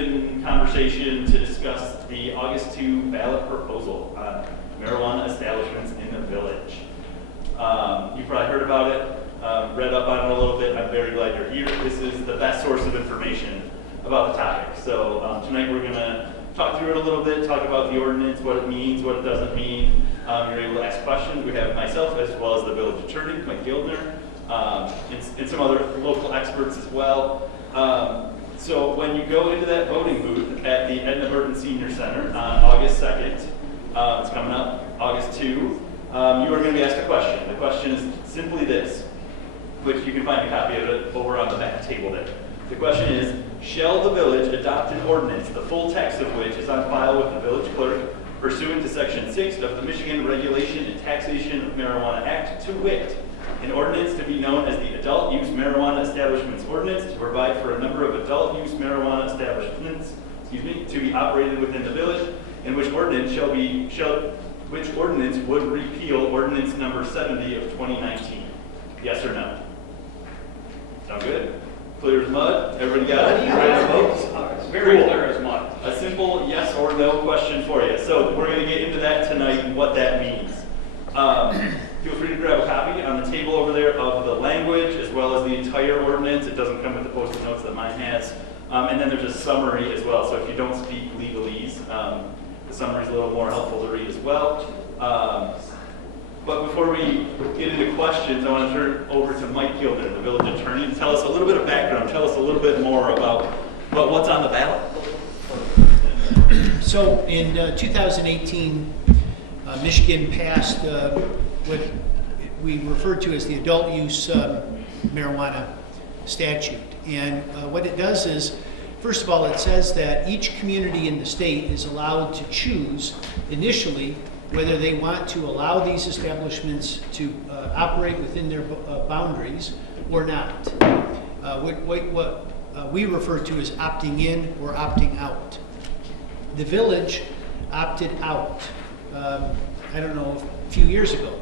open conversation to discuss the August 2 ballot proposal on marijuana establishments in the village. You probably heard about it, read up on it a little bit. I'm very glad you're here. This is the best source of information about the topic. So tonight we're going to talk through it a little bit, talk about the ordinance, what it means, what it doesn't mean. You're able to ask questions. We have myself as well as the village attorney, Mike Gildner, and some other local experts as well. So when you go into that voting booth at the Edna Burton Senior Center on August 2nd, it's coming up, August 2, you are going to be asked a question. The question is simply this, which you can find a copy of it over on the back table there. The question is, shall the village adopt an ordinance, the full text of which is on file with the village clerk, pursuant to Section 6 of the Michigan Regulation and Taxation of Marijuana Act, to wit, an ordinance to be known as the Adult Use Marijuana Establishments Ordinance to provide for a number of adult use marijuana establishments, to be operated within the village, and which ordinance would repeal ordinance number 70 of 2019. Yes or no? Sound good? Clear as mud? Everybody got it? You ready to vote? Very Cool. clear as mud. A simple yes or no question for you. So we're going to get into that tonight and what that means. Feel free to grab a copy on the table over there of the language as well as the entire ordinance. It doesn't come with the post-it notes that mine has. And then there's a summary as well. So if you don't speak legalese, the summary is a little more helpful to read as well. But before we get into questions, I want to turn over to Mike Gildner, the village attorney, to tell us a little bit of background, tell us a little bit more about what's on the ballot. So in 2018, Michigan passed what we refer to as the Adult Use Marijuana Statute. And what it does is, first of all, it says that each community in the state is allowed to choose initially whether they want to allow these establishments to operate within their boundaries or not. What we refer to as opting in or opting out. The village opted out, I don't know, a few years ago.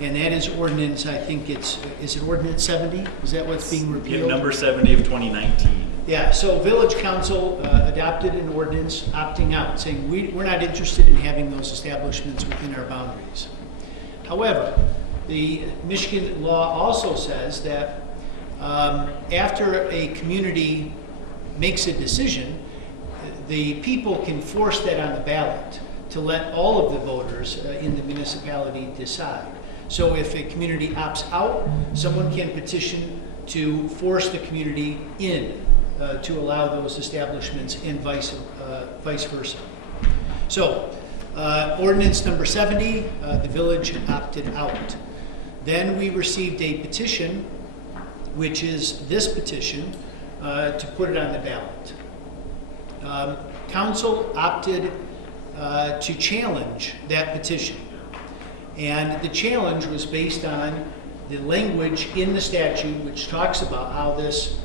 And that is ordinance, I think is it ordinance 70? Is that what's being repealed? Yeah, number 70 of 2019. Yeah, so village council adopted an ordinance opting out, saying we're not interested in having those establishments within our boundaries. However, the Michigan law also says that after a community makes a decision, the people can force that on the ballot to let all of the voters in the municipality decide. So if a community opts out, someone can petition to force the community in to allow those establishments and vice versa. So ordinance number 70, the village opted out. Then we received a petition, which is this petition, to put it on the ballot. Council opted to challenge that petition. And the challenge was based on the language in the statute which talks about how this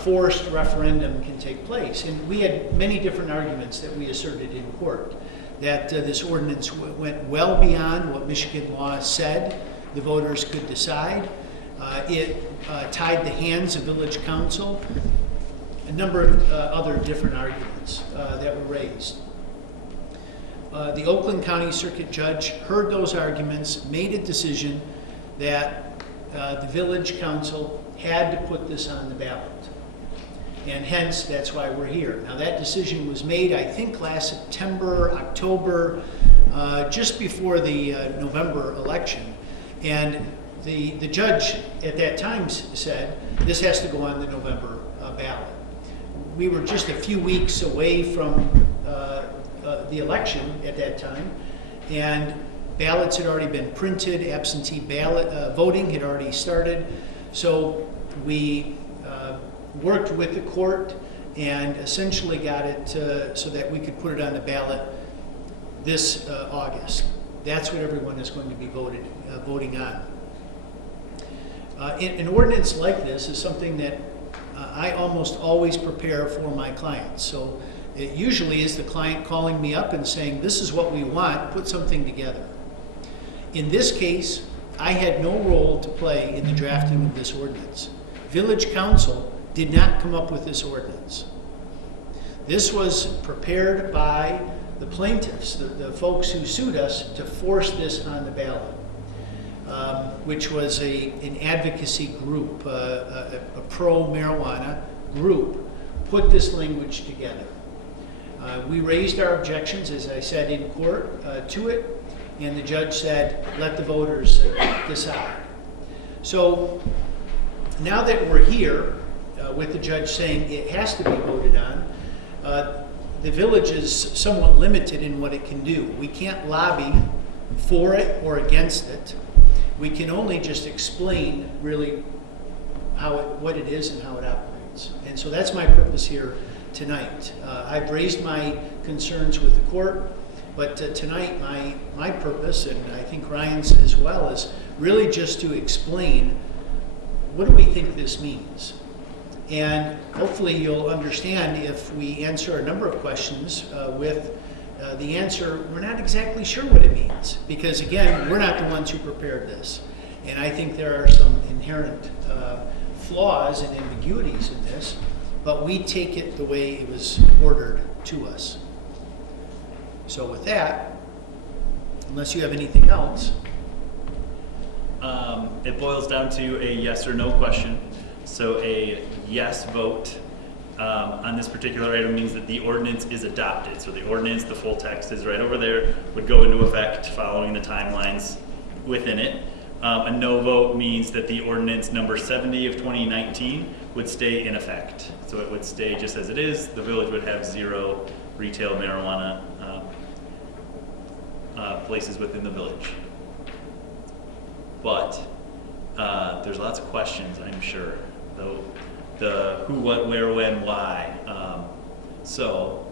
forced referendum can take place. And we had many different arguments that we asserted in court, that this ordinance went well beyond what Michigan law said the voters could decide. It tied the hands of village council, a number of other different arguments that were raised. The Oakland County Circuit Judge heard those arguments, made a decision that the village council had to put this on the ballot. And hence, that's why we're here. Now that decision was made, I think, last September, October, just before the November election. And the judge at that time said, this has to go on the November ballot. We were just a few weeks away from the election at that time, and ballots had already been printed, absentee ballot voting had already started, so we worked with the court and essentially got it so that we could put it on the ballot this August. That's what everyone is going to be voting on. An ordinance like this is something that I almost always prepare for my clients. So it usually is the client calling me up and saying, this is what we want, put something together. In this case, I had no role to play in the drafting of this ordinance. Village council did not come up with this ordinance. This was prepared by the plaintiffs, the folks who sued us, to force this on the ballot, which was an advocacy group, a pro-marijuana group, put this language together. We raised our objections, as I said, in court to it, and the judge said, let the voters decide. So now that we're here with the judge saying it has to be voted on, the village is somewhat limited in what it can do. We can't lobby for it or against it. We can only just explain really what it is and how it operates. And so that's my purpose here tonight. I've raised my concerns with the court, but tonight my purpose, and I think Ryan's as well, is really just to explain what do we think this means. And hopefully you'll understand if we answer a number of questions with the answer, we're not exactly sure what it means. Because again, we're not the ones who prepared this. And I think there are some inherent flaws and ambiguities in this, but we take it the way it was ordered to us. So with that, unless you have anything else. It boils down to a yes or no question. So a yes vote on this particular item means that the ordinance is adopted. So the ordinance, the full text is right over there, would go into effect following the timelines within it. A no vote means that the ordinance number 70 of 2019 would stay in effect. So it would stay just as it is. The village would have 0 retail marijuana places within the village. But there's lots of questions, I'm sure. The who, what, where, when, why. So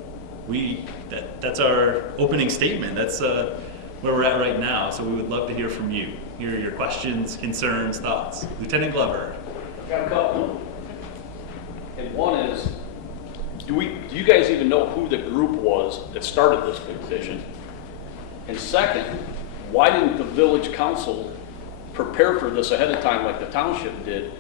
that's our opening statement. That's where we're at right now. So we would love to hear from you. Hear your questions, concerns, thoughts. Lieutenant Glover. I've got a couple. And one is, do you guys even know who the group was that started this petition? And second, why didn't the village council prepare for this ahead of time like the township did,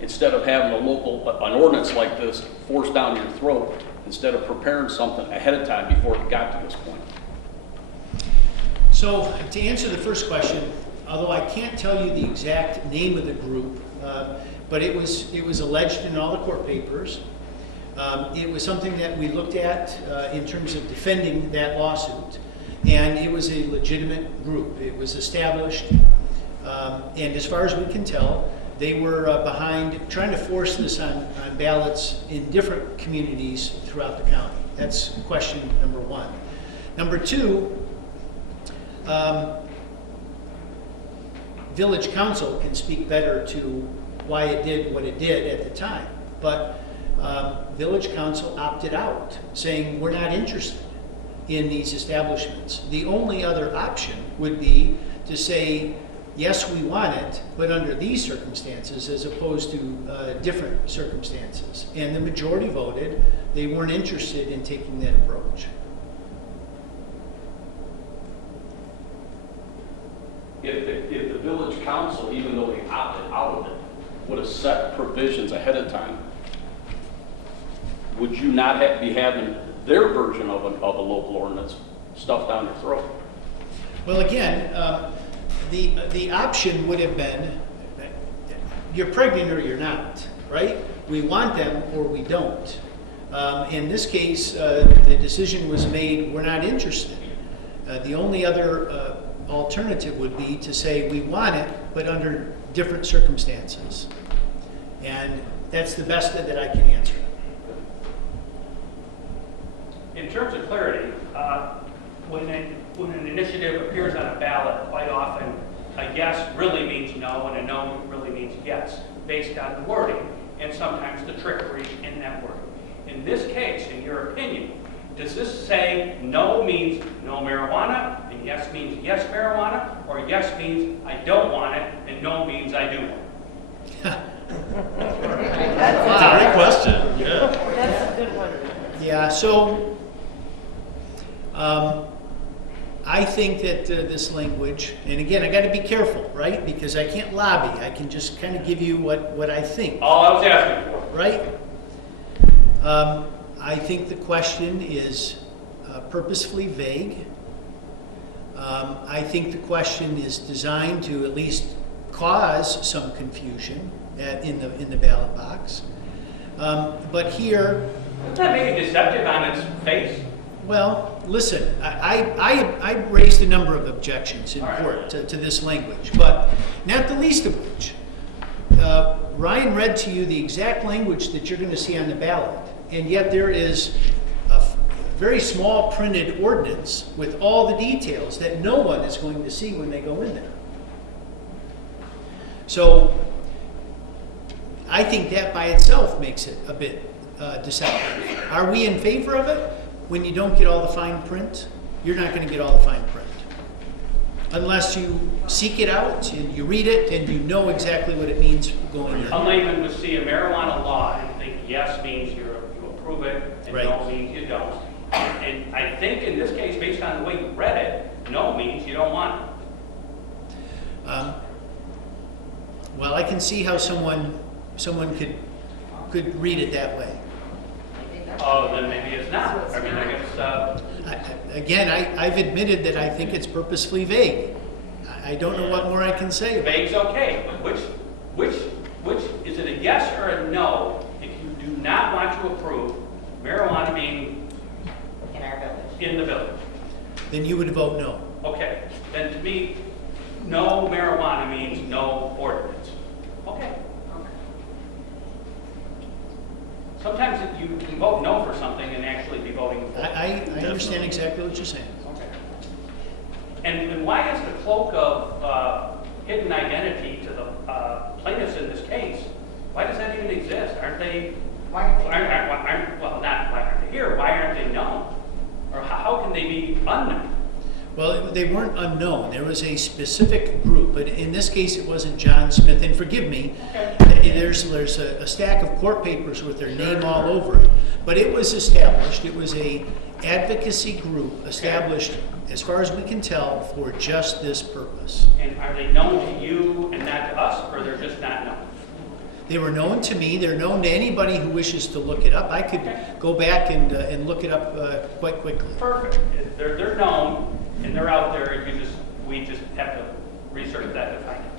instead of having an ordinance like this forced down your throat, instead of preparing something ahead of time before it got to this point? So to answer the first question, although I can't tell you the exact name of the group, but it was alleged in all the court papers. It was something that we looked at in terms of defending that lawsuit, and it was a legitimate group. It was established, and as far as we can tell, they were behind trying to force this on ballots in different communities throughout the county. That's question number one. Number two, village council can speak better to why it did what it did at the time, but village council opted out, saying we're not interested in these establishments. The only other option would be to say, yes, we want it, but under these circumstances as opposed to different circumstances. And the majority voted they weren't interested in taking that approach. If the village council, even though they opted out of it, would have set provisions ahead of time, would you not be having their version of a local ordinance stuffed down your throat? Well, again, the option would have been, you're pregnant or you're not, right? We want them or we don't. In this case, the decision was made, we're not interested. The only other alternative would be to say we want it, but under different circumstances. And that's the best that I can answer. In terms of clarity, when an initiative appears on a ballot, quite often a yes really means no and a no really means yes, based on the wording and sometimes the trickery in that wording. In this case, in your opinion, does this say no means no marijuana and yes means yes marijuana, or yes means I don't want it and no means I do want it? That's a great question. Yeah. That's a good one. Yeah, so I think that this language, and again, I got to be careful, right? Because I can't lobby. I can just kind of give you what I think. All I was asking for. Right? I think the question is purposefully vague. I think the question is designed to at least cause some confusion in the ballot box. But here, Isn't that maybe deceptive on its face? well, listen, I raised a number of objections in All right. court to this language, but not the least of which, Ryan read to you the exact language that you're going to see on the ballot, and yet there is a very small printed ordinance with all the details that no one is going to see when they go in there. So I think that by itself makes it a bit deceptive. Are we in favor of it? When you don't get all the fine print, you're not going to get all the fine print. Unless you seek it out and you read it and you know exactly what it means going in. A layman would see a marijuana law and think yes means you approve it, and Right. no means you don't. And I think in this case, based on the way you read it, no means you don't want it. Well, I can see how someone could read it that way. Oh, then maybe it's not. I mean, I guess, Again, I've admitted that I think it's purposefully vague. I don't know what more I can say about it. vague's okay, but which, is it a yes or a no if you do not want to approve marijuana being in our village. in the village? Then you would vote no. Okay, then to me, no marijuana means no ordinance. Okay. Sometimes you can vote no for something and actually be voting for it. I understand exactly what you're saying. Okay. And why is the cloak of hidden identity to the plaintiffs in this case, why does that even exist? Aren't they, Why are they? well, not why aren't they here, why aren't they known? Or how can they be unknown? Well, they weren't unknown. There was a specific group, but in this case, it wasn't John Smith. And forgive me, there's a stack of court papers with their name all over it. But it was established. It was a advocacy group established, as far as we can tell, for just this purpose. And are they known to you and not to us, or they're just not known? They were known to me. They're known to anybody who wishes to look it up. I could go back and look it up quite quickly. Perfect. They're known and they're out there, and we just have to research that to find it.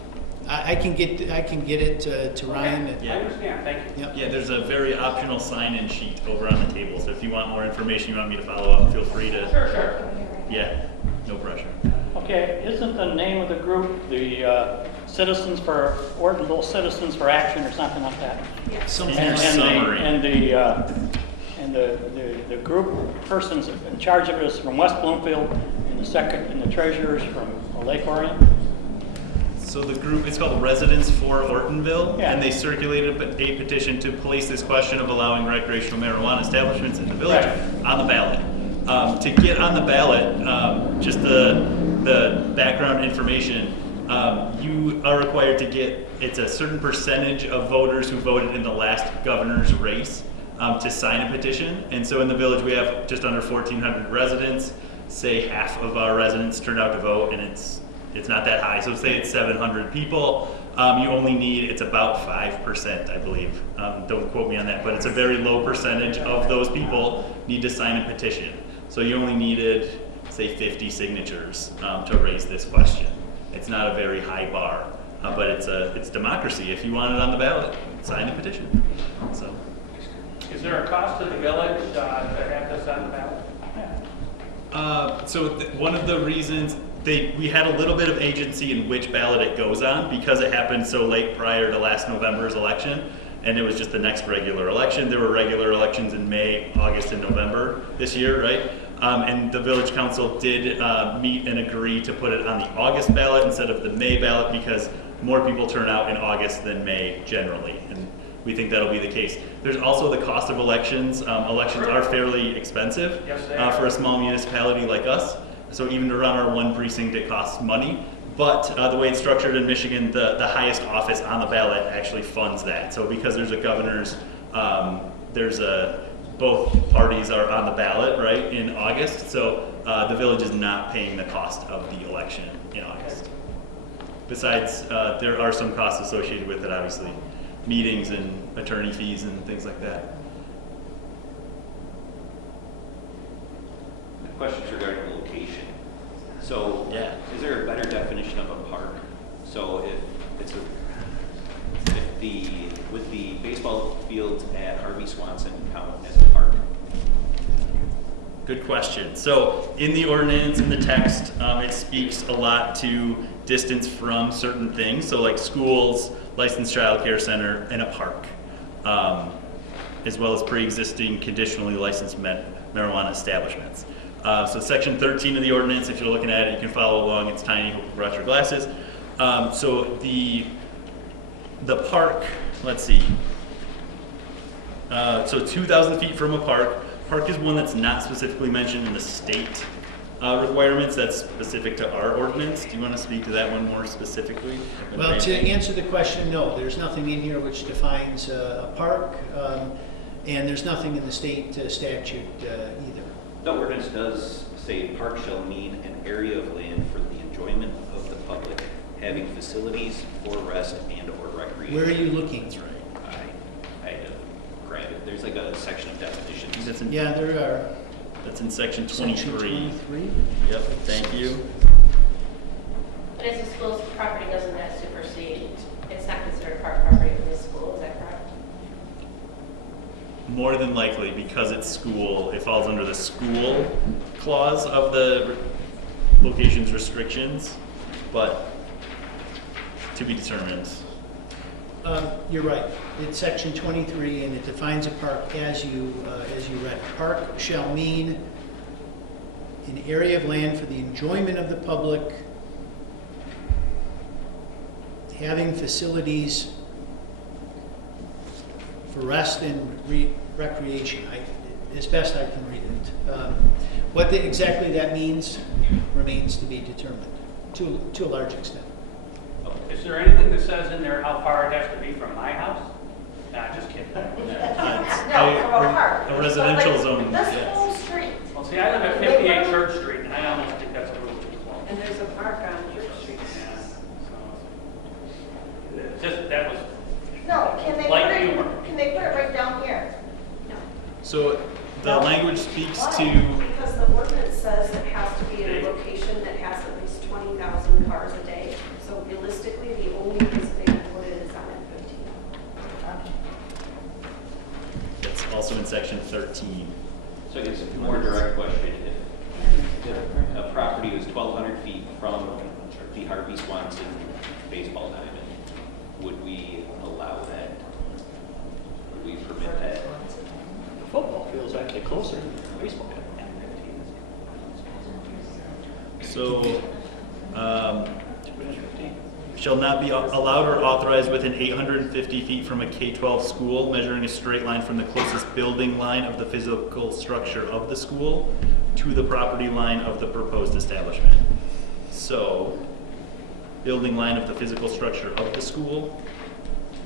I can get it to Ryan. I understand, thank you. Yep. Yeah, there's a very optional sign-in sheet over on the table, so if you want more information, you want me to follow up, feel free to. Sure. Yeah, no pressure. Okay, isn't the name of the group the Citizens for, Ortonville Citizens for Action or something like that? Something In your like summary. And the group persons in charge of it is from West Bloomfield, and the treasurers from Lake Orion? So the group, it's called Residents for Ortonville, Yeah. and they circulated a petition to place this question of allowing recreational marijuana establishments in the village Right. on the ballot. To get on the ballot, just the background information, you are required to get, it's a certain percentage of voters who voted in the last governor's race to sign a petition. And so in the village, we have just under 1,400 residents. Say half of our residents turned out to vote, and it's not that high. So say it's 700 people. You only need, it's about 5%, I believe. Don't quote me on that, but it's a very low percentage of those people need to sign a petition. So you only needed, say, 50 signatures to raise this question. It's not a very high bar, but it's democracy. If you want it on the ballot, sign the petition. So. Is there a cost to the village to have this on the ballot? One of the reasons we had a little bit of agency in which ballot it goes on because it happened so late prior to last November's election, and it was just the next regular election. There were regular elections in May, August, and November this year, right? And the village council did meet and agree to put it on the August ballot instead of the May ballot because more people turn out in August than May generally, and we think that'll be the case. There's also the cost of elections. Elections are fairly expensive Yes, they are. for a small municipality like us. So even to run our one precinct, it costs money. But the way it's structured in Michigan, the highest office on the ballot actually funds that. So because there's a governor's, both parties are on the ballot, right, in August. So the village is not paying the cost of the election in August. Besides, there are some costs associated with it, obviously. Meetings and attorney fees and things like that. questions regarding the location. So, Yeah. is there a better definition of a park? So would the baseball fields at Harvey Swanson count as a park? Good question. So in the ordinance, in the text, it speaks a lot to distance from certain things. So like schools, licensed child care center, and a park, as well as pre-existing conditionally licensed marijuana establishments. So section 13 of the ordinance, if you're looking at it, you can follow along. It's tiny. Hope you brought your glasses. So the park, let's see. So 2,000 feet from a park. Park is one that's not specifically mentioned in the state requirements. That's specific to our ordinance. Do you want to speak to that one more specifically? Well, to answer the question, no, there's nothing in here which defines a park, and there's nothing in the state statute either. The ordinance does say park shall mean an area of land for the enjoyment of the public, having facilities for rest and or recreation. Where are you looking? That's right. I had to grab it. There's like a section of definitions. That's in, Yeah, there are. that's in section Section 23. 23? Yep, thank you. But as a school's property, doesn't that supersede, it's not considered park property for the school, is that correct? More than likely, because it's school, it falls under the school clause of the locations restrictions, but to be determined. You're right. It's section 23, and it defines a park as you read. Park shall mean an area of land for the enjoyment of the public, having facilities for rest and recreation, as best I can read it. What exactly that means remains to be determined, to a large extent. Is there anything that says in there how far it has to be from my house? Nah, just kidding. No, from a park. A residential But, like, zone, This yes. whole street. Well, see, I live at 58 Church Street, and I almost think that's a little too close. And there's a park on Church Street. Yeah, so, just, that was, No, can they Light put it, humor. can they put it right down here? So the No. language speaks Why? to, Because the ordinance says it has to be in a location that has at least 20,000 cars a day. So realistically, the only place they can put it is on M15. it's also in section 13. So I guess a more direct question, if a property was 1,200 feet from the Harvey Swanson baseball diamond, would we allow that? Would we permit that? The football field's actually closer than the baseball field. So, shall not be allowed or authorized within 850 feet from a K-12 school, measuring a straight line from the closest building line of the physical structure of the school to the property line of the proposed establishment. So, building line of the physical structure of the school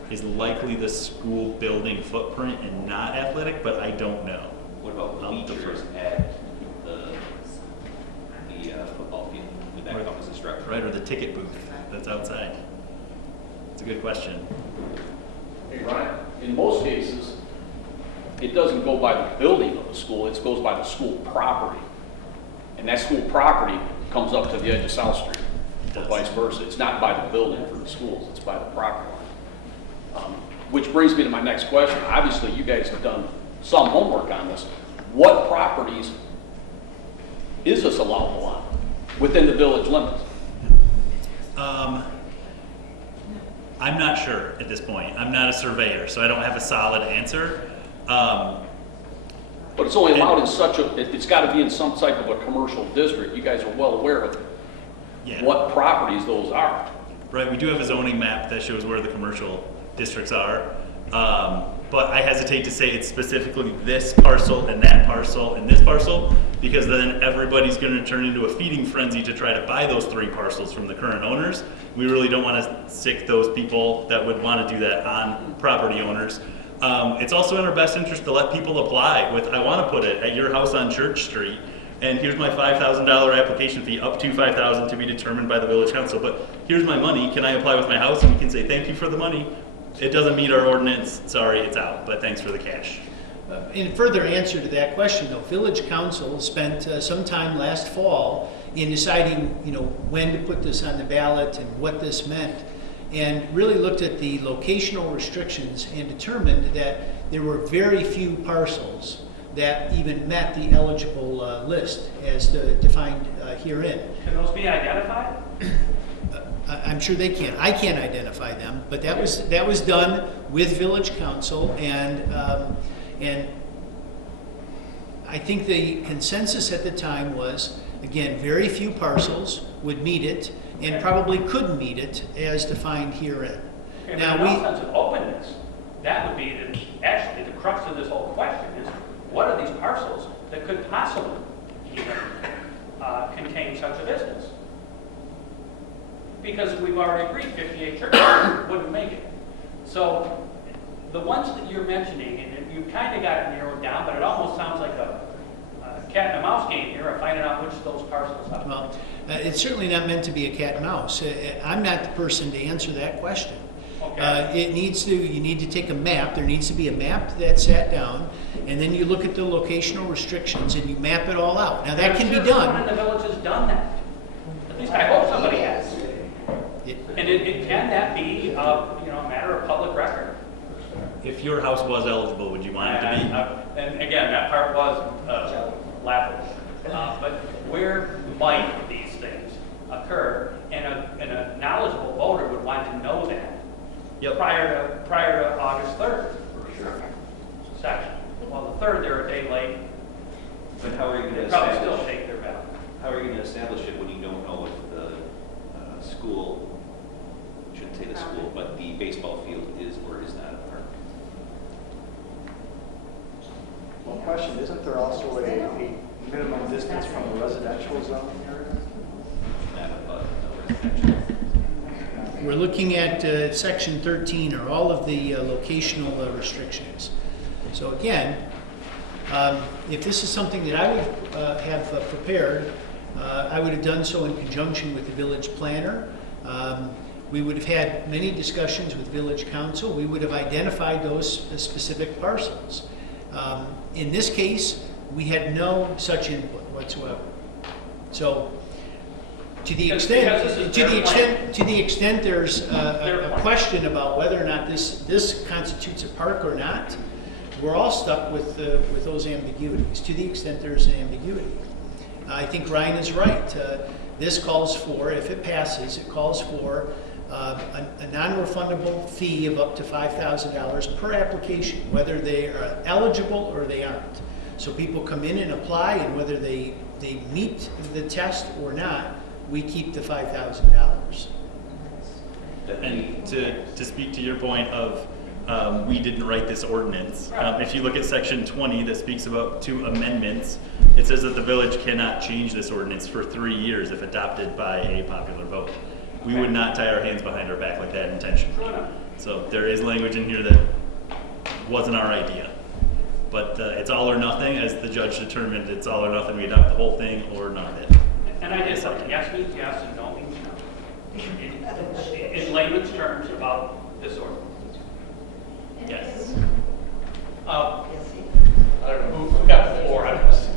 is likely the school building footprint and not athletic, but I don't know. What about I'll bleachers defer. at the football field? Would that count as a structure? Right, or the ticket booth that's outside? It's a good question. Hey, Ryan, in most cases, it doesn't go by the building of the school, it goes by the school property. And that school property comes up to the edge of South Street, or vice versa. It's not by the building for the schools, it's by the property line. Which brings me to my next question. Obviously, you guys have done some homework on this. What properties is this allowable on within the village limits? I'm not sure at this point. I'm not a surveyor, so I don't have a solid answer. But it's only allowed in such a, it's got to be in some type of a commercial district. You guys are well aware of Yeah. what properties those are. Right, we do have a zoning map that shows where the commercial districts are. But I hesitate to say it's specifically this parcel and that parcel and this parcel, because then everybody's gonna turn into a feeding frenzy to try to buy those 3 parcels from the current owners. We really don't wanna sick those people that would wanna do that on property owners. It's also in our best interest to let people apply with, I wanna put it at your house on Church Street, and here's my $5,000 application fee, up to $5,000 to be determined by the village council, but here's my money, can I apply with my house? And we can say, thank you for the money. It doesn't meet our ordinance, sorry, it's out, but thanks for the cash. In further answer to that question, though, Village Council spent some time last fall in deciding, when to put this on the ballot and what this meant, and really looked at the locational restrictions and determined that there were very few parcels that even met the eligible list as defined herein. Can those be identified? I'm sure they can. I can't identify them, but that was done with Village Council, and I think the consensus at the time was, again, very few parcels would meet it, and probably couldn't meet it as defined herein. Okay, Now but in all sense of openness, that would be actually the crux of this whole question is, what are these parcels that could possibly even contain such a business? Because we've already agreed 58 churches wouldn't make it. So the ones that you're mentioning, and you kind of got it narrowed down, but it almost sounds like a cat and a mouse game here of finding out which of those parcels are. Well, it's certainly not meant to be a cat and mouse. I'm not the person to answer that question. Okay. You need to take a map. There needs to be a map that's sat down, and then you look at the locational restrictions and you map it all out. Now that can be Someone done. in the village has done that. At least I hope somebody has. And can that be a matter of public record? If your house was eligible, would you want it to be? And again, that part was laughable. But where might these things occur? And a knowledgeable voter would want to know that prior to August 3rd. For sure. Section. Well, the 3rd, they're a day late. But how are you going to They'll probably establish? still take their ballot. How are you going to establish it when you don't know what the school, I shouldn't say the school, but the baseball field is or is not a park? One question, isn't there also a minimum distance from the residential zone area? Not above the residential. We're looking at section 13, or all of the locational restrictions. So again, if this is something that I would have prepared, I would have done so in conjunction with the village planner. We would have had many discussions with village council. We would have identified those specific parcels. In this case, we had no such input whatsoever. So, to the extent there's a question about whether or not this constitutes a park or not, we're all stuck with those ambiguities. To the extent there's an ambiguity, I think Ryan is right. This calls for, if it passes, it calls for a non-refundable fee of up to $5,000 per application, whether they are eligible or they aren't. So people come in and apply, and whether they meet the test or not, we keep the $5,000. And to speak to your point of we didn't write this ordinance, if you look at section 20 that speaks about 2 amendments, it says that the village cannot change this ordinance for 3 years if adopted by a popular vote. We would not tie our hands behind our back like that intentionally. So there is language in here that wasn't our idea. But it's all or nothing, as the judge determined. It's all or nothing. We adopt the whole thing or none of it. And I did something. Yes means yes and no means no. In layman's terms about this ordinance. Yes. I don't know who got the floor on this.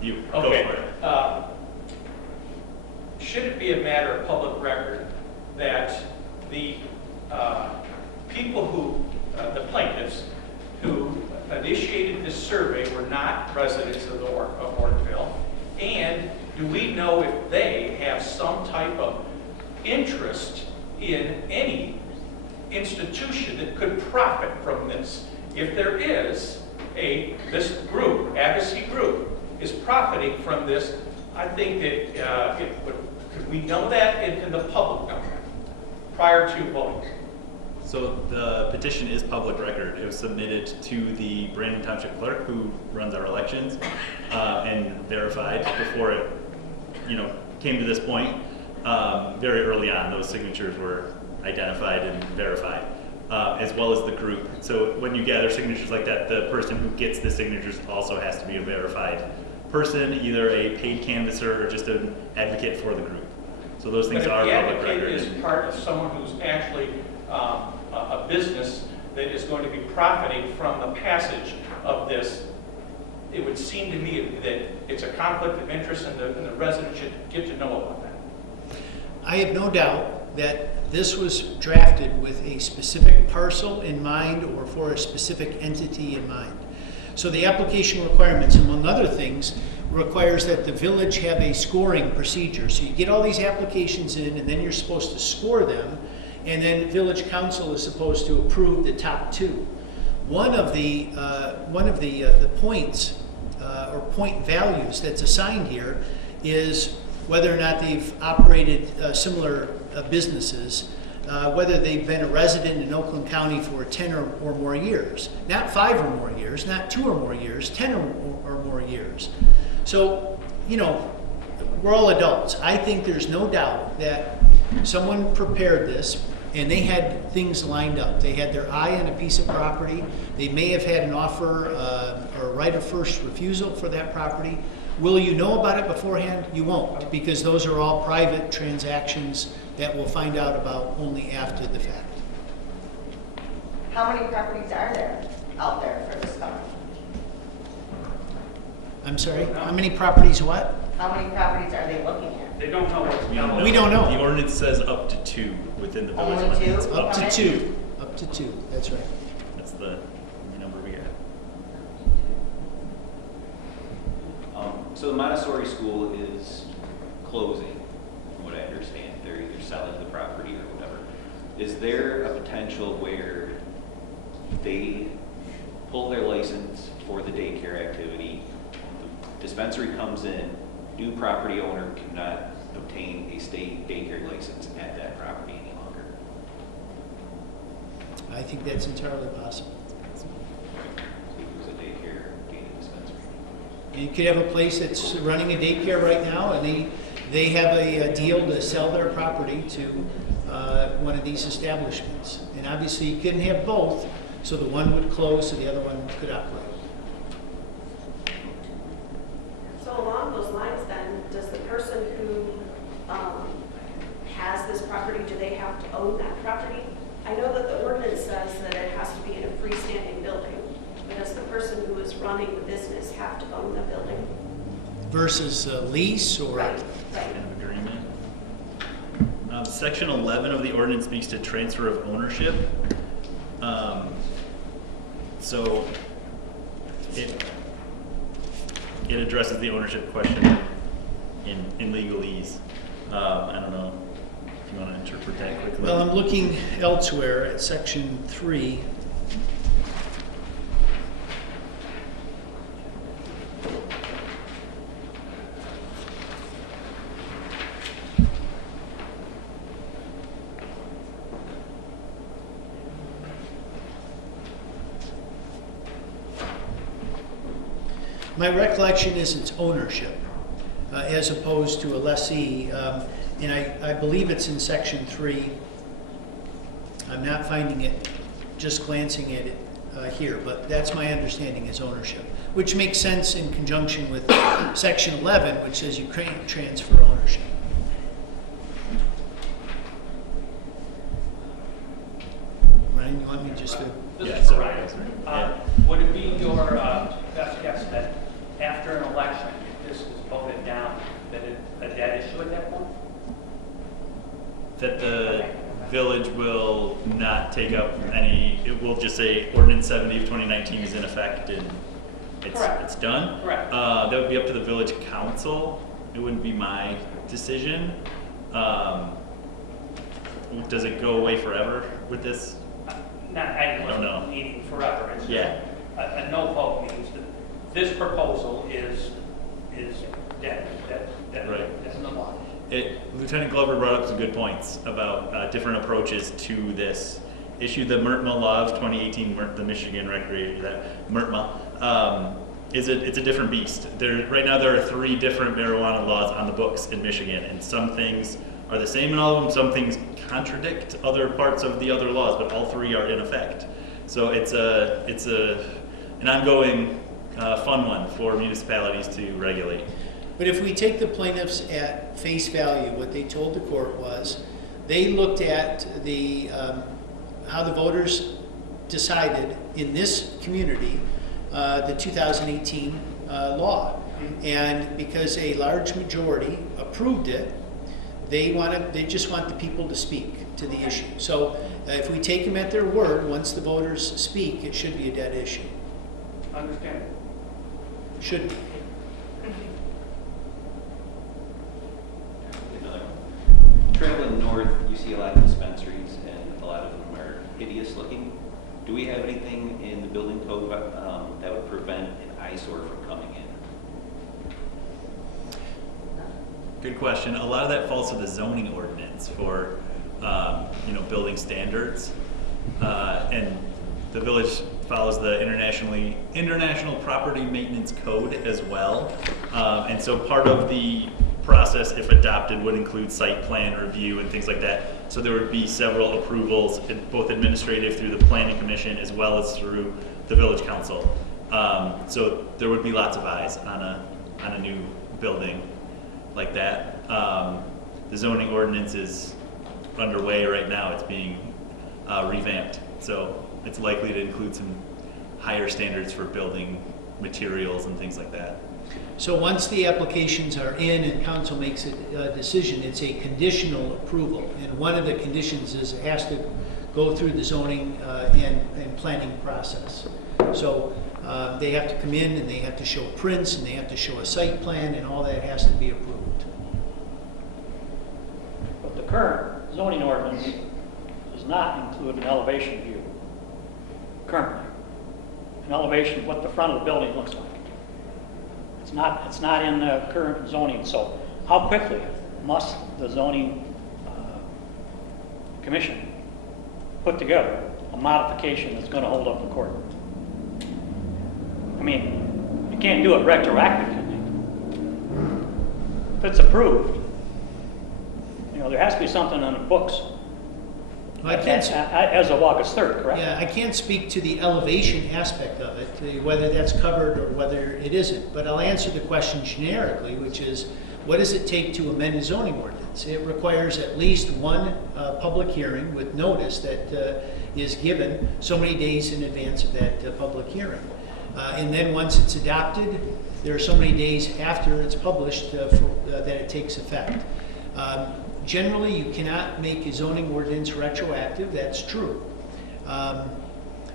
You Okay. go for it. Should it be a matter of public record that the people who, the plaintiffs who initiated this survey were not residents of Ortonville? And do we know if they have some type of interest in any institution that could profit from this? If there is this group, advocacy group, is profiting from this, I think that could we know that and the public know that prior to voting? So the petition is public record. It was submitted to the Brandon Township Clerk, who runs our elections, and verified before it, came to this point. Very early on, those signatures were identified and verified, as well as the group. So when you gather signatures like that, the person who gets the signatures also has to be a verified person, either a paid canvasser or just an advocate for the group. So those things are public But if the record. advocate is part of someone who's actually a business that is going to be profiting from the passage of this, it would seem to me that it's a conflict of interest and the residents should get to know about that. I have no doubt that this was drafted with a specific parcel in mind or for a specific entity in mind. So the application requirements, among other things, requires that the village have a scoring procedure. So you get all these applications in, and then you're supposed to score them, and then village council is supposed to approve the top two. One of the points or point values that's assigned here is whether or not they've operated similar businesses, whether they've been a resident in Oakland County for 10 or more years. Not 5 or more years, not 2 or more years, 10 or more years. So, you know, we're all adults. I think there's no doubt that someone prepared this and they had things lined up. They had their eye on a piece of property. They may have had an offer or a right of first refusal for that property. Will you know about it beforehand? You won't, because those are all private transactions that we'll find out about only after the fact. How many properties are there out there for this company? I'm sorry, how many properties what? How many properties are they looking at? They don't know what's going on. We don't know. The ordinance says up to 2 within the village Only limits. 2? Up to Okay. 2, up to 2, that's right. That's the number we got. So the Montessori school is closing, from what I understand. They're either selling the property or whatever. Is there a potential where they pull their license for the daycare activity, the dispensary comes in, new property owner cannot obtain a state daycare license at that property any longer? I think that's entirely possible. So you lose a daycare, gain a dispensary. You could have a place that's running a daycare right now, and they have a deal to sell their property to one of these establishments. And obviously, you couldn't have both, so the one would close, so the other one could operate. So along those lines then, does the person who has this property, do they have to own that property? I know that the ordinance says that it has to be in a freestanding building, but does the person who is running the business have to own the building? Versus a lease or... Right. Kind of agreement. Section 11 of the ordinance speaks to transfer of ownership. So it addresses the ownership question in legalese. I don't know if you want to interpret that quickly. Well, I'm looking elsewhere at section 3. My recollection is it's ownership as opposed to a lessee. And I believe it's in section 3. I'm not finding it, just glancing at it here, but that's my understanding is ownership, which makes sense in conjunction with section 11, which says you can't transfer ownership. Ryan, you want me just to... This Yeah, is sorry. Ryan. Yeah. Would it be your best guess that after an election, if this is voted down, that it's a dead issue at that point? That the village will not take up any, it will just say ordinance 70 of 2019 is in effect and Correct. it's done. Correct. That would be up to the village council. It wouldn't be my decision. Does it go away forever with this? I don't know. wasn't meaning forever. It's just Yeah. a no vote means that this proposal is dead. Right. That's the law. Lieutenant Glover brought up some good points about different approaches to this issue. The MRTMA law of 2018, the Michigan Recreation, that MRTMA, it's a different beast. Right now there are 3 different marijuana laws on the books in Michigan, and some things are the same in all of them, some things contradict other parts of the other laws, but all 3 are in effect. So it's an ongoing fun one for municipalities to regulate. But if we take the plaintiffs at face value, what they told the court was, they looked at the how the voters decided in this community the 2018 law. And because a large majority approved it, they just want the people to speak to the issue. So if we take them at their word, once the voters speak, it should be a dead issue. Understand? Should be. Another one. Traveling north, you see a lot of dispensaries, and a lot of them are hideous looking. Do we have anything in the building code that would prevent an eyesore from coming in? Good question. A lot of that falls to the zoning ordinance for, building standards. And the village follows the International Property Maintenance Code as well. And so part of the process, if adopted, would include site plan review and things like that. So there would be several approvals, both administrative through the planning commission as well as through the village council. So there would be lots of eyes on a new building like that. The zoning ordinance is underway right now. It's being revamped. So it's likely to include some higher standards for building materials and things like that. So once the applications are in and council makes a decision, it's a conditional approval. And one of the conditions is it has to go through the zoning and planning process. So they have to come in and they have to show prints and they have to show a site plan, and all that has to be approved. But the current zoning ordinance does not include an elevation view. Currently. An elevation of what the front of the building looks like. It's not in the current zoning. So how quickly must the zoning commission put together a modification that's going to hold up the court? I mean, you can't do it retroactively. If it's approved, there has to be something on the books as of August 3rd, correct? Yeah, I can't speak to the elevation aspect of it, whether that's covered or whether it isn't. But I'll answer the question generically, which is, what does it take to amend a zoning ordinance? It requires at least one public hearing with notice that is given so many days in advance of that public hearing. And then once it's adopted, there are so many days after it's published that it takes effect. Generally, you cannot make a zoning ordinance retroactive. That's true.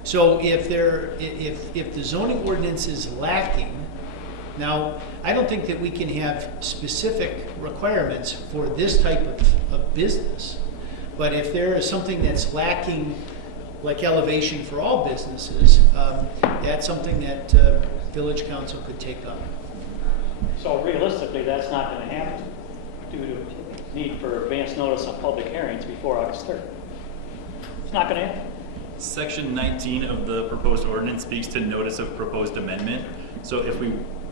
So if the zoning ordinance is lacking, now I don't think that we can have specific requirements for this type of business. But if there is something that's lacking, like elevation for all businesses, that's something that village council could take up. So realistically, that's not going to happen due to need for advance notice on public hearings before August 3rd. It's not going to happen. Section 19 of the proposed ordinance speaks to notice of proposed amendment. So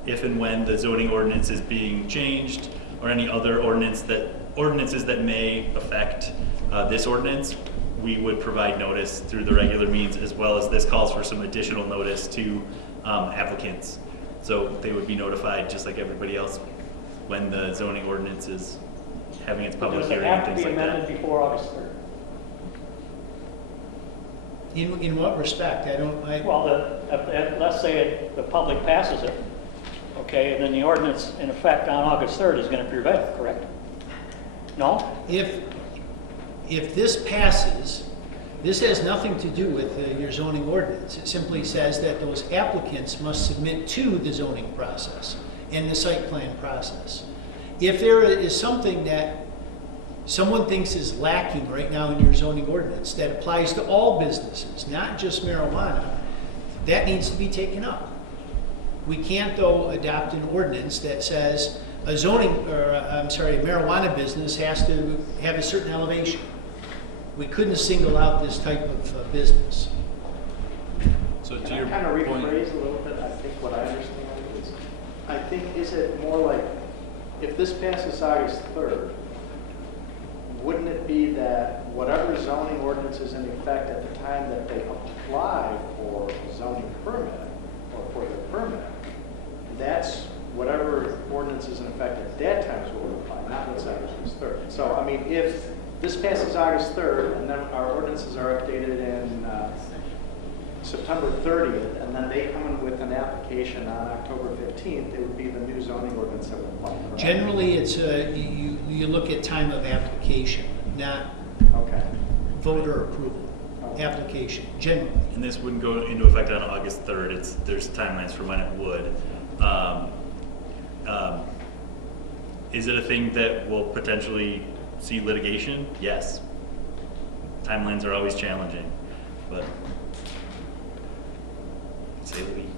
if and when the zoning ordinance is being changed, or any other ordinances that may affect this ordinance, we would provide notice through the regular means, as well as this calls for some additional notice to applicants. So they would be notified just like everybody else when the zoning ordinance is having its public hearing and things like that. Does it have to be amended before August 3rd? In what respect? Well, let's say the public passes it, okay, and then the ordinance in effect on August 3rd is going to prevail, correct? No? If this passes, this has nothing to do with your zoning ordinance. It simply says that those applicants must submit to the zoning process and the site plan process. If there is something that someone thinks is lacking right now in your zoning ordinance that applies to all businesses, not just marijuana, that needs to be taken up. We can't, though, adopt an ordinance that says a marijuana business has to have a certain elevation. We couldn't single out this type of business. So to Can your I kind of point, rephrase a little bit? I think what I understand is, is it more like, if this passes August 3rd, wouldn't it be that whatever zoning ordinance is in effect at the time that they apply for a zoning permit, or for their permit, that's whatever ordinance is in effect at that time is what would apply, not what's August 3rd. So, I mean, if this passes August 3rd, and then our ordinances are updated in September 30th, and then they come in with an application on October 15th, it would be the new zoning ordinance that would apply, correct? Generally, it's you look at time of application, not Okay. voter approval. Application, generally. And this wouldn't go into effect on August 3rd. There's timelines for when it would. Is it a thing that will potentially see litigation? Yes. Timelines are always challenging, but say the least.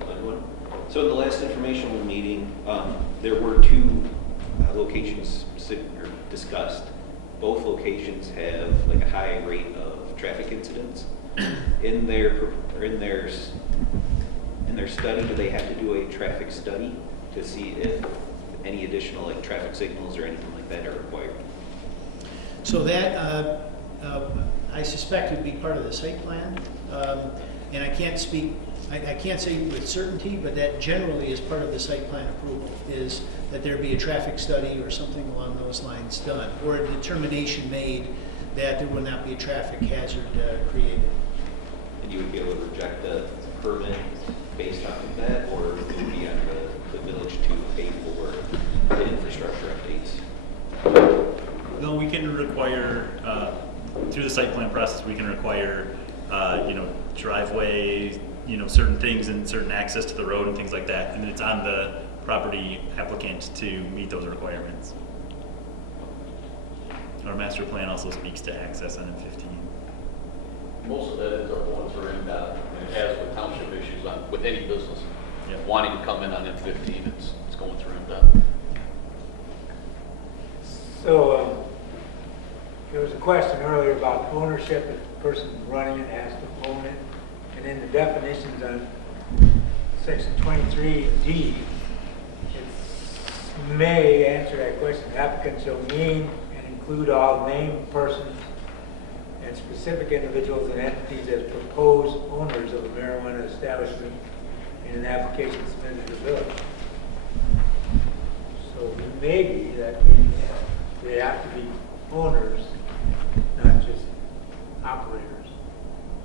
Another one? So in the last informational meeting, there were two locations discussed. Both locations have like a high rate of traffic incidents. In their study, do they have to do a traffic study to see if any additional like traffic signals or anything like that are required? So that, I suspect would be part of the site plan. And I can't speak, I can't say with certainty, but that generally is part of the site plan approval, is that there be a traffic study or something along those lines done, or a determination made that there will not be a traffic hazard created. And you would be able to reject the permit based off of that, or would it be on the village to pay for the infrastructure updates? No, we can require, through the site plan process, we can require, driveway, certain things and certain access to the road and things like that. And it's on the property applicant to meet those requirements. Our master plan also speaks to access on M15. Most of that ends up going through MDOT, and it has with township issues on, with any business. Yep. Wanting to come in on M15, it's going through MDOT. So, there was a question earlier about ownership. If the person running it has to own it. And in the definitions on section 23D, it may answer that question. The applicant shall name and include all named persons and specific individuals and entities as proposed owners of a marijuana establishment in an application submitted to the village. So maybe that means they have to be owners, not just operators.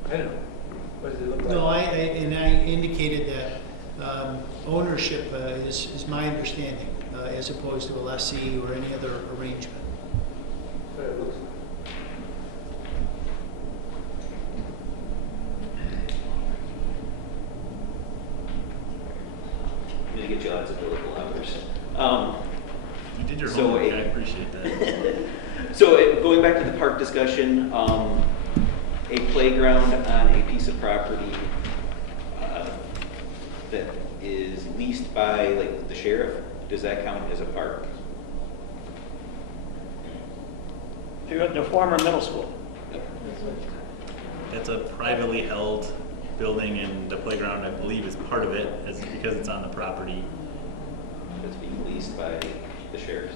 I don't know. What does it look like? No, I indicated that ownership is my understanding, as opposed to a lessee or any other arrangement. What it looks like. I'm going to get you lots of billable hours. You did your So homework, it- I appreciate that. So going back to the park discussion, a playground on a piece of property that is leased by like the sheriff, does that count as a park? The former middle school. It's a privately held building, and the playground, I believe, is part of it, because it's on the property. That's being leased by the sheriff.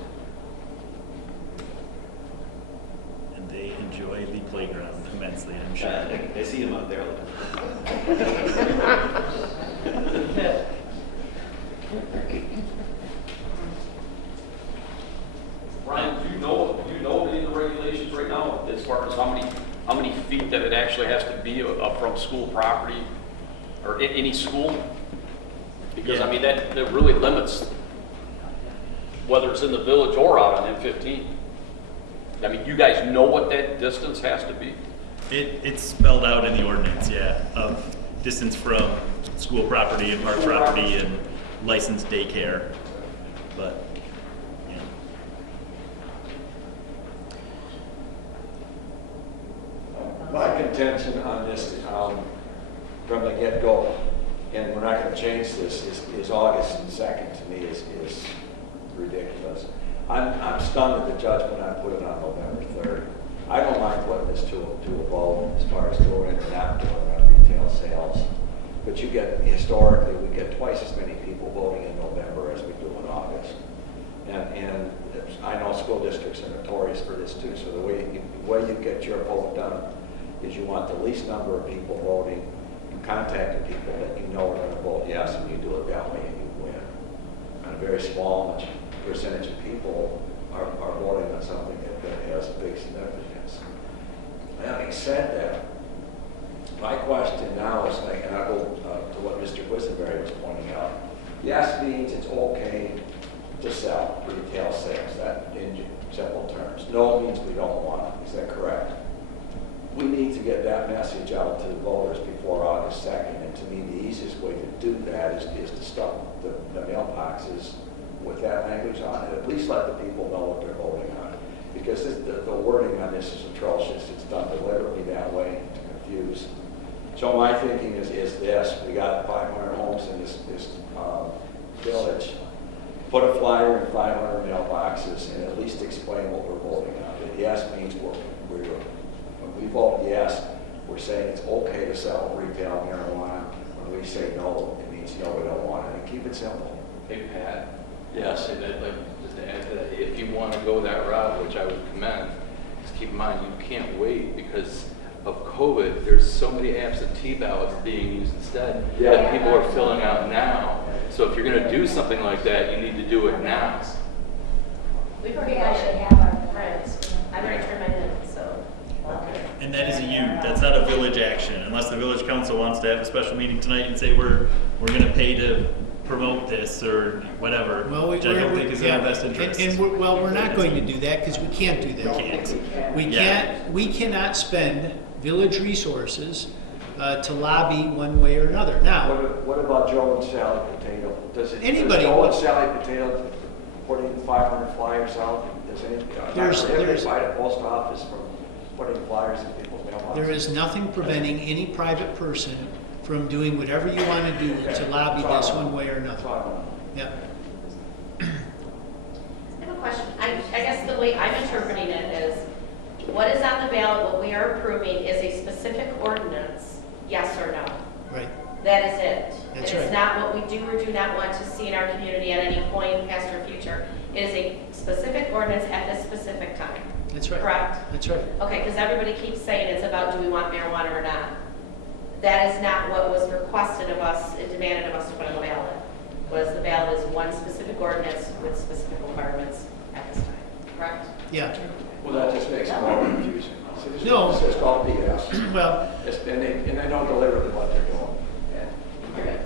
And they enjoy the playground immensely, I'm sure. I see him out there. Ryan, do you know any of the regulations right now as far as how many feet that it actually has to be up from school property or any school? Because I mean that really limits whether it's in the village or out on M15. I mean, you guys know what that distance has to be? It's spelled out in the ordinance, yeah, of distance from school property and park property and licensed daycare, but, yeah. My contention on this from the get-go, and we're not going to change this, is August 2nd to me is ridiculous. I'm stunned at the judge when I put it on November 3rd. I don't mind putting this to a vote as far as doing it or not doing it on retail sales. But you get, historically, we get twice as many people voting in November as we do in August. And I know school districts are notorious for this too, so the way you get your vote done is you want the least number of people voting, and contacting people that you know are going to vote yes, and you do it that way and you win. And a very small percentage of people are voting on something that has a big significance. Having said that, Mr. Berry was pointing out. Yes means it's okay to sell, retail sales, that in simple terms. No means we don't want it. Is that correct? We need to get that message out to the voters before August 2nd, and to me, the easiest way to do that is to stuff the mailboxes with that language on it. At least let the people know what they're voting on. Because the wording on this is atrocious. It's done deliberately that way to confuse. So my thinking is this: we got 500 homes in this village. Put a flyer in 500 mailboxes and at least explain what we're voting on. The yes means when we vote yes, we're saying it's okay to sell retail marijuana. When we say no, it means no, we don't want it. And keep it simple. Hey, Pat. Yes. I'd like just to add to that, if you want to go that route, which I would commend, just keep in mind you can't wait because of COVID. There's so many absentee ballots being used instead that people are filling out now. So if you're going to do something like that, you need to do it now. We've already actually have our friends. I've already turned mine in, so. And that is a that's not a village action, unless the village council wants to have a special meeting tonight and say we're going to pay to promote this or whatever, Well, which I don't think is in our best interest. And we're not going to do that because we can't do that. We cannot spend village resources to lobby one way or another. Now, What about Joe and Sally Potato? Does Anybody- Joe and Sally Potato putting 500 flyers out? Does any, There's- by the post office from putting flyers in people's mailboxes? there is nothing preventing any private person from doing whatever you want to do to lobby this one way or That's another. all I want. Yeah. I have a question. I guess the way I'm interpreting it is, what is on the ballot, what we are approving is a specific ordinance, yes or no. Right. That is it. That's It is right. not what we do or do not want to see in our community at any point, past or future. It is a specific ordinance at this specific time. That's right. Correct? That's right. Okay, because everybody keeps saying it's about do we want marijuana or not. That is not what was requested of us and demanded of us to put on the ballot. Was the ballot is one specific ordinance with specific requirements at this time, correct? Yeah. Well, that just makes it more confusing. No. It's just all BS. Well, And they don't deliver what they're doing. Okay.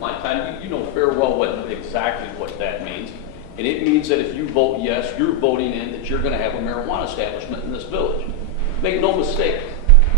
My time, you know fair well exactly what that means. And it means that if you vote yes, you're voting in that you're going to have a marijuana establishment in this village. Make no mistake.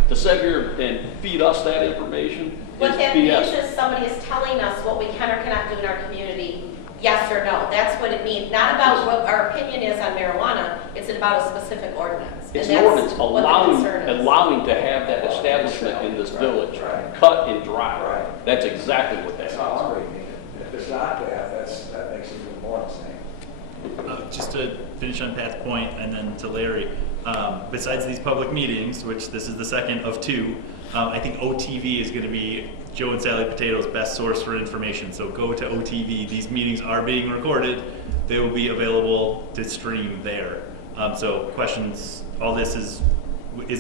To sit here and feed us that information is What that means BS. is somebody is telling us what we can or cannot do in our community, yes or no. That's what it means. Not about what our opinion is on marijuana, it's about a specific ordinance. It's And an that's ordinance what the concern is. allowing to have that establishment in this village, cut and dry. That's exactly what that That's is. all I'm reading. If it's not that, that makes it even more insane. Just to finish on Pat's point, and then to Larry, besides these public meetings, which this is the second of two, I think OTV is going to be Joe and Sally Potato's best source for information. So go to OTV. These meetings are being recorded. They will be available to stream there. So questions, all this is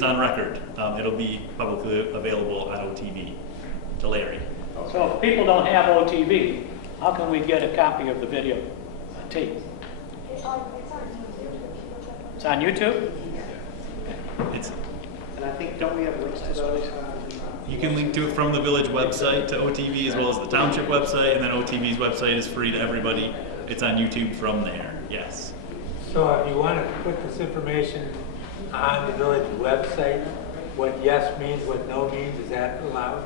on record. It'll be publicly available on OTV. To Larry. So if people don't have OTV, how can we get a copy of the video tape? It's on YouTube? It's And I think, don't we have links to those? You can link to it from the village website to OTV as well as the township website, and then OTV's website is free to everybody. It's on YouTube from there, yes. So if you want to put this information on the village website, what yes means, what no means, is that allowed?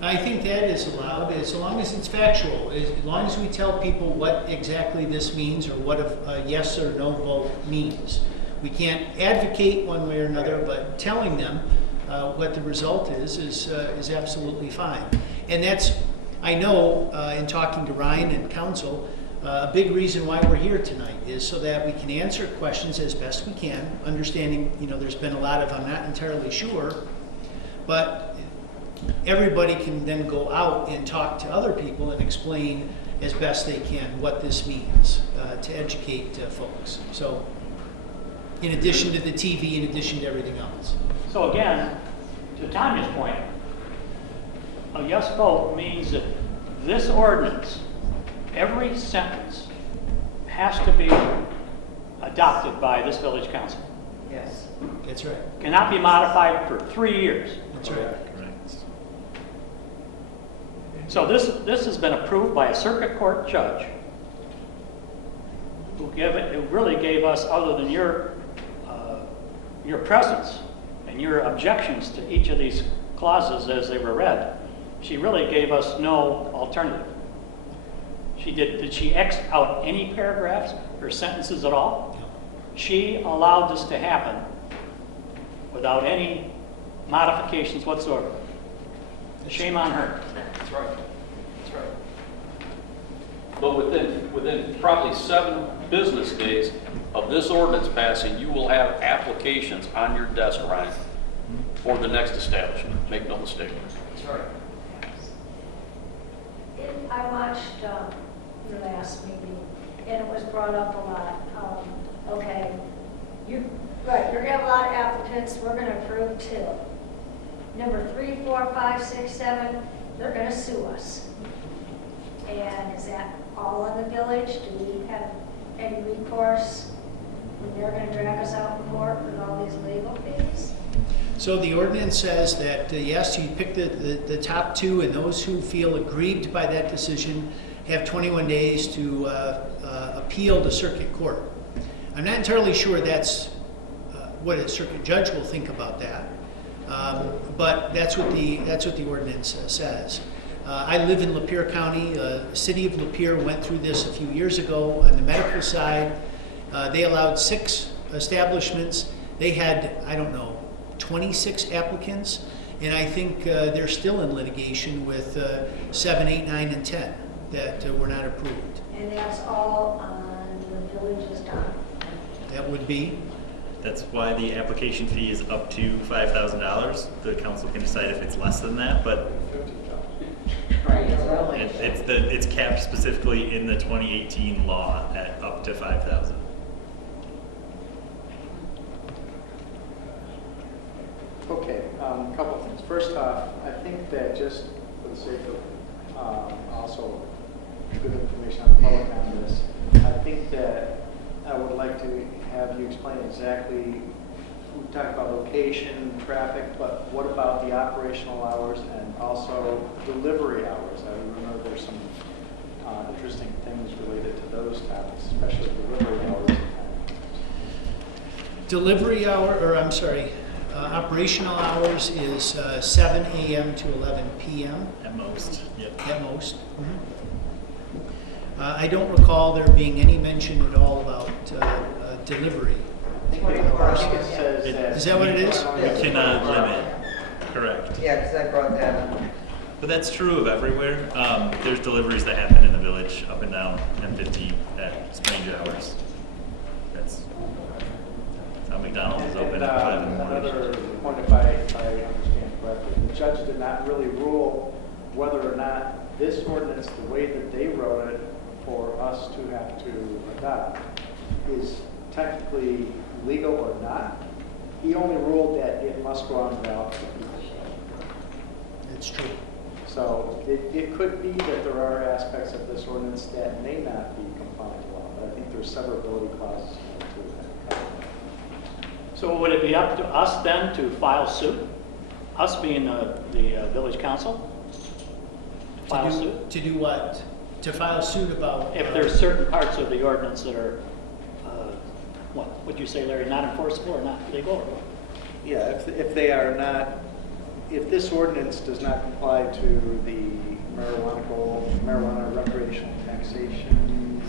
I think that is allowed, as long as it's factual, as long as we tell people what exactly this means or what a yes or no vote means. We can't advocate one way or another, but telling them what the result is absolutely fine. And that's, I know, in talking to Ryan and council, a big reason why we're here tonight is so that we can answer questions as best we can, understanding, there's been a lot of I'm not entirely sure, but everybody can then go out and talk to other people and explain as best they can what this means to educate folks. So, in addition to the TV, in addition to everything else. So again, to Tanya's point, a yes vote means that this ordinance, every sentence has to be adopted by this village council. Yes. That's right. Cannot be modified for 3 years. That's right. Correct. So this has been approved by a circuit court judge who really gave us, other than your presence and your objections to each of these clauses as they were read, she really gave us no alternative. Did she X out any paragraphs or sentences at all? She allowed this to happen without any modifications whatsoever. Shame on her. That's right. That's right. But within probably 7 business days of this ordinance passing, you will have applications on your desk, Ryan, for the next establishment. Make no mistake. That's right. I watched your last meeting, and it was brought up a lot. Okay, you're going to have a lot of applicants, we're going to approve 2. Number 3, 4, 5, 6, 7, they're going to sue us. And is that all in the village? Do we have any recourse when they're going to drag us out in court with all these legal fees? So the ordinance says that, yes, you pick the top 2, and those who feel aggrieved by that decision have 21 days to appeal to circuit court. I'm not entirely sure that's what a circuit judge will think about that, but that's what the ordinance says. I live in Lapeer County. The city of Lapeer went through this a few years ago on the medical side. They allowed 6 establishments. They had, I don't know, 26 applicants, and I think they're still in litigation with 7, 8, 9, and 10 that were not approved. And that's all on the village's dime. That would be. That's why the application fee is up to $5,000. The council can decide if it's less than that, but it's capped specifically in the 2018 law at up to $5,000. Okay, a couple of things. First off, I think that just for the sake of also good information on the public on this, I think that I would like to have you explain exactly, we talked about location, traffic, but what about the operational hours and also delivery hours? I remember there's some interesting things related to those topics, especially delivery hours. Delivery hour, or I'm sorry, operational hours is 7 a.m. to 11 p.m. At most, yep. At most. I don't recall there being any mention at all about delivery. I think it says that. Is that what it is? We cannot limit. Correct. Yeah, because I brought that up. But that's true of everywhere. There's deliveries that happen in the village up and down M15 at strange hours. That's how McDonald's is open at 5 in the morning. Another point, if I understand correctly, the judge did not really rule whether or not this ordinance, the way that they wrote it, for us to have to adopt, is technically legal or not. He only ruled that it must go on the ballot for people. It's true. So it could be that there are aspects of this ordinance that may not be compliant with law, but I think there's severability clauses to that. So would it be up to us then to file suit? Us being the village council? File suit? To do what? To file suit about? If there's certain parts of the ordinance that are, what would you say, Larry, not enforceable or not legal or what? Yeah, if they are not, if this ordinance does not comply to the marijuana goal, marijuana recreational taxation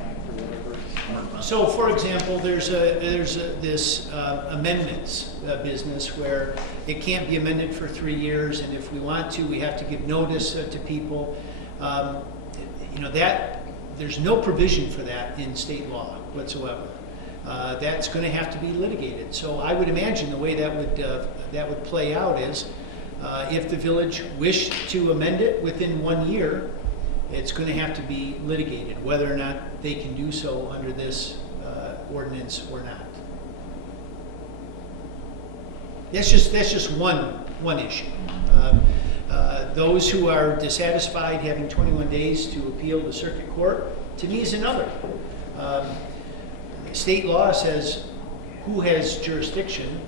act or whatever. So, for example, there's this amendments business where it can't be amended for 3 years, and if we want to, we have to give notice to people. That there's no provision for that in state law whatsoever. That's going to have to be litigated. So I would imagine the way that would play out is, if the village wished to amend it within 1 year, it's going to have to be litigated, whether or not they can do so under this ordinance or not. That's just one issue. Those who are dissatisfied having 21 days to appeal to circuit court, to me, is another. State law says who has jurisdiction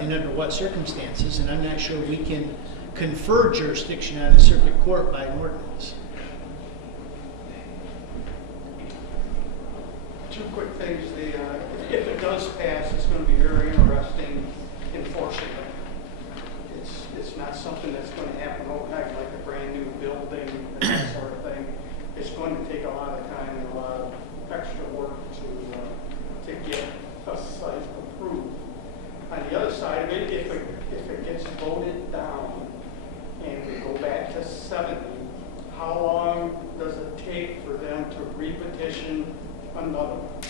and under what circumstances, and I'm not sure we can confer jurisdiction on a circuit court by an ordinance. Two quick things. If it does pass, it's going to be very interesting enforcing it. It's not something that's going to happen overnight, like a brand new building and that sort of thing. It's going to take a lot of time and a lot of extra work to get a site approved. On the other side of it, if it gets voted down and we go back to 70, how long does it take for them to repetition another one?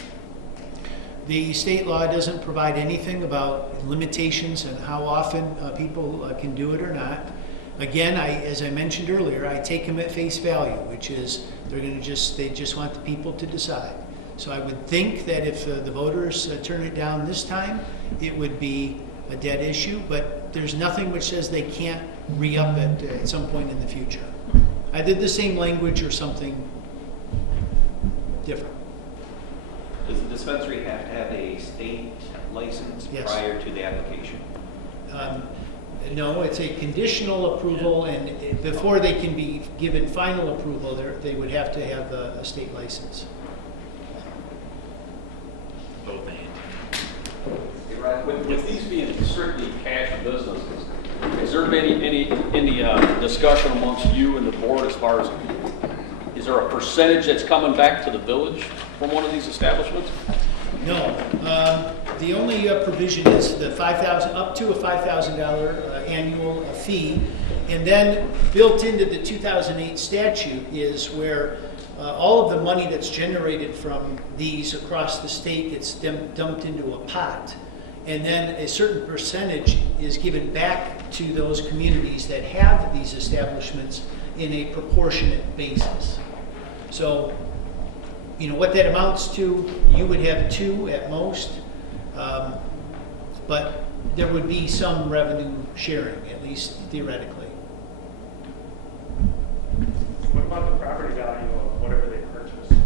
The state law doesn't provide anything about limitations and how often people can do it or not. Again, as I mentioned earlier, I take them at face value, which is they just want the people to decide. So I would think that if the voters turn it down this time, it would be a dead issue, but there's nothing which says they can't re-up it at some point in the future. Either the same language or something different. Does the dispensary have to have a state license Yes. prior to the application? No, it's a conditional approval, and before they can be given final approval, they would have to have a state license. Both and. With these being strictly cash businesses, has there been any discussion amongst you and the board as far as, is there a percentage that's coming back to the village from one of these establishments? No, the only provision is the $5,000, up to a $5,000 annual fee, and then built into the 2008 statute is where all of the money that's generated from these across the state gets dumped into a pot, and then a certain percentage is given back to those communities that have these establishments in a proportionate basis. So, you know, what that amounts to, you would have 2 at most, but there would be some revenue sharing, at least theoretically. What about the property value of whatever they purchase?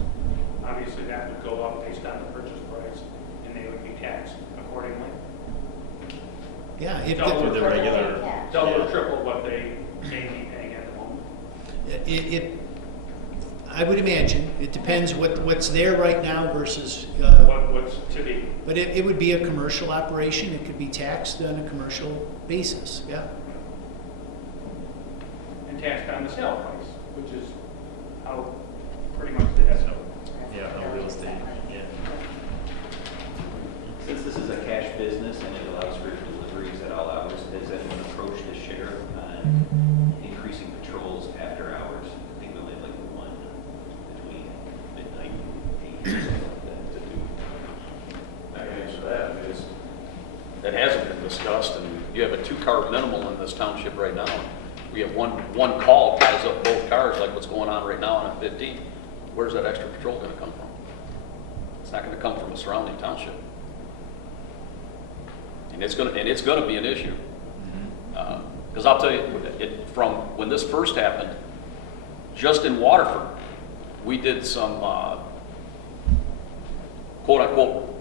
Obviously, that would go up based on the purchase price, and they would be taxed accordingly. Yeah, if Double or the triple, regular- double or triple what they may be paying at the moment. I would imagine, it depends what's there right now versus, What's to be? but it would be a commercial operation, it could be taxed on a commercial basis, yeah. And taxed on the sale price, which is how pretty much the SO. Yeah, on real estate, yeah. Since this is a cash business and it allows for deliveries at all hours, has anyone approached the sheriff on increasing patrols after hours? I think we only have like one between midnight and 8 or something like that to do. I can answer that. It hasn't been discussed, and you have a 2-car minimal in this township right now. We have one call ties up both cars, like what's going on right now on 15. Where's that extra patrol going to come from? It's not going to come from a surrounding township, and it's going to be an issue. Because I'll tell you, from when this first happened, just in Waterford, we did some quote-unquote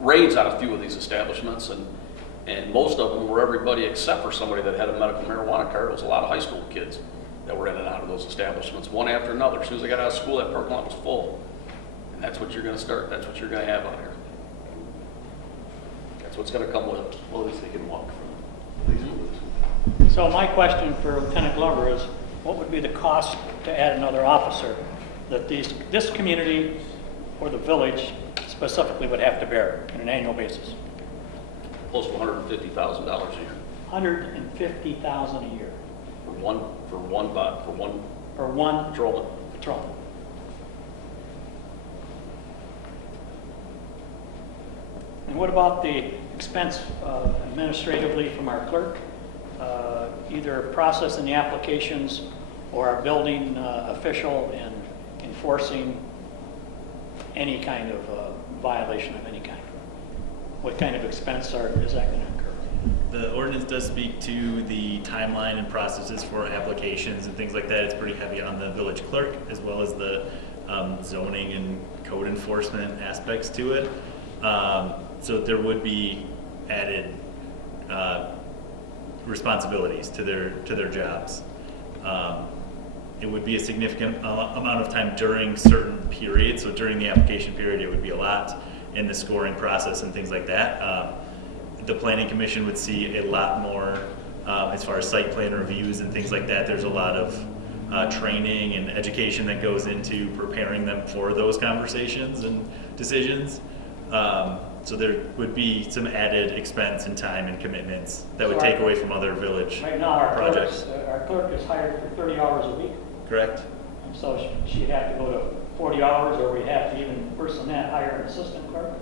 raids on a few of these establishments, and most of them were everybody except for somebody that had a medical marijuana card. It was a lot of high school kids that were in and out of those establishments, one after another. As soon as they got out of school, that parking lot was full. And that's what you're going to start. That's what you're going to have out here. That's what's going to come with it. Well, at least they can walk from these. So my question for Lieutenant Glover is, what would be the cost to add another officer that this community or the village specifically would have to bear on an annual basis? Close to $150,000 a year. $150,000 a year For one patrolman. patrol. And what about the expense administratively from our clerk, either processing the applications or our building official in enforcing any kind of violation of any kind? What kind of expense is that going to incur? The ordinance does speak to the timeline and processes for applications and things like that. It's pretty heavy on the village clerk as well as the zoning and code enforcement aspects to it. So there would be added responsibilities to their jobs. It would be a significant amount of time during certain periods. So during the application period, it would be a lot in the scoring process and things like that. The planning commission would see a lot more as far as site plan reviews and things like that. There's a lot of training and education that goes into preparing them for those conversations and decisions. So there would be some added expense and time and commitments that would take away from other village Right now, our projects. clerk is hired for 30 hours a week. Correct? And so she'd have to go to 40 hours, or we'd have to even worse than that, hire an assistant clerk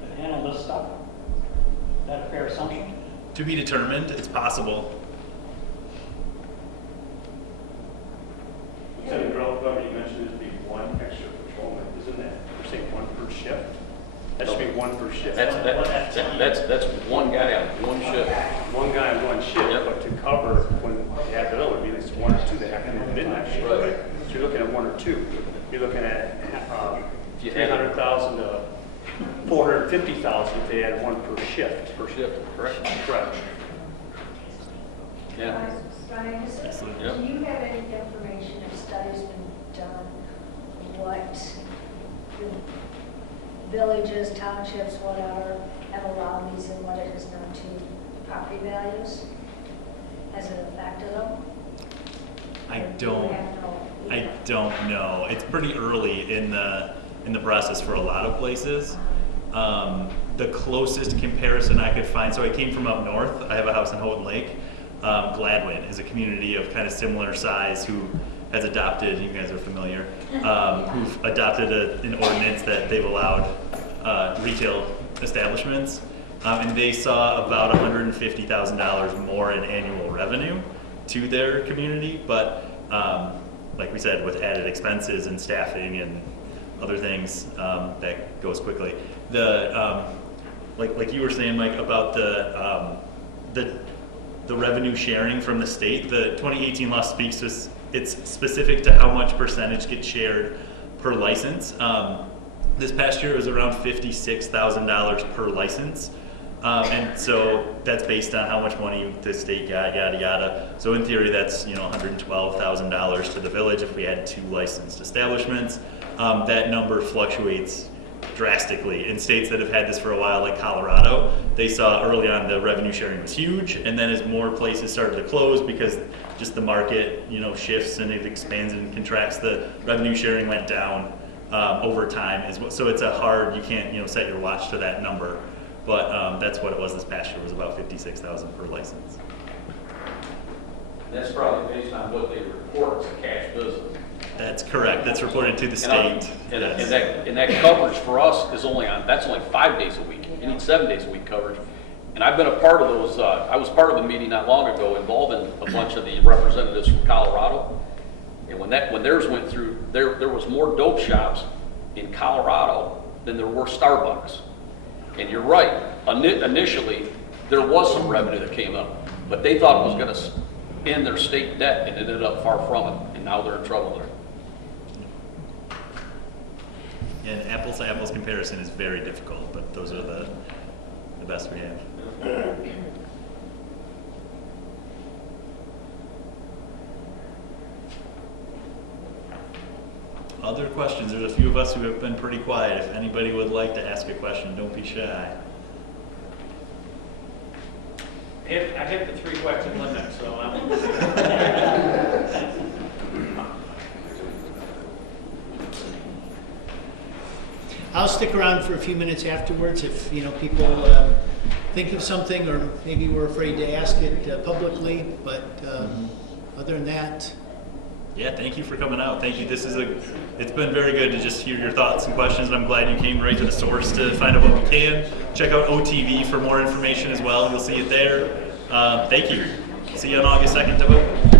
to handle this stuff. Is that a fair assumption? To be determined, it's possible. Lieutenant Colonel, you mentioned there'd be one extra patrolman. Isn't that, you're saying one per shift? That should be one per shift. That's one guy on one shift. One guy on one shift, Yep. but to cover when you have it over, it'd be at least one or two that have to do midnight shift, right? So you're looking at one or two. You're looking at 300,000 to 450,000 if they had one per shift. Per shift, correct? Correct. Yeah. Brian, is there- Excellent. Yep. do you have any information if studies been done, what the villages, townships, whatever, have allowed these and what it has done to property values? Has it affected them? I Or do don't. we have no I either? don't know. It's pretty early in the process for a lot of places. The closest comparison I could find, so I came from up north. I have a house in Houghton Lake. Gladwin is a community of kind of similar size who has adopted, you guys are familiar, who've adopted an ordinance that they've allowed retail establishments. And they saw about $150,000 more in annual revenue to their community, but like we said, with added expenses and staffing and other things, that goes quickly. Like you were saying, Mike, about the revenue sharing from the state, the 2018 law speaks to, it's specific to how much percentage gets shared per license. This past year it was around $56,000 per license. And so that's based on how much money the state got, yada, yada. So in theory, that's, $112,000 to the village if we had 2 licensed establishments. That number fluctuates drastically. In states that have had this for a while, like Colorado, they saw early on the revenue sharing was huge, and then as more places started to close because just the market, shifts and it expands and contracts, the revenue sharing went down over time as well. So it's you can't, set your watch to that number. But that's what it was this past year, was about $56,000 per license. That's probably based on what they report as a cash business. That's correct. That's reported to the state. Yes. And that coverage for us is only 5 days a week. You need 7 days a week coverage. And I've been a part of those, I was part of a meeting not long ago involving a bunch of the representatives from Colorado. And when theirs went through, there was more dope shops in Colorado than there were Starbucks. And you're right, initially, there was some revenue that came up, but they thought it was going to end their state debt, and it ended up far from it, and now they're in trouble there. And apples to apples comparison is very difficult, but those are the best we have. Other questions? There's a few of us who have been pretty quiet. If anybody would like to ask a question, don't be shy. I hit the 3 question limit, so I'm. I'll stick around for a few minutes afterwards if, people think of something or maybe we're afraid to ask it publicly, but other than that. Yeah, thank you for coming out. Thank you. It's been very good to just hear your thoughts and questions, and I'm glad you came right to the source to find out what we can. Check out OTV for more information as well. You'll see it there. Thank you. See you on August 2nd to vote.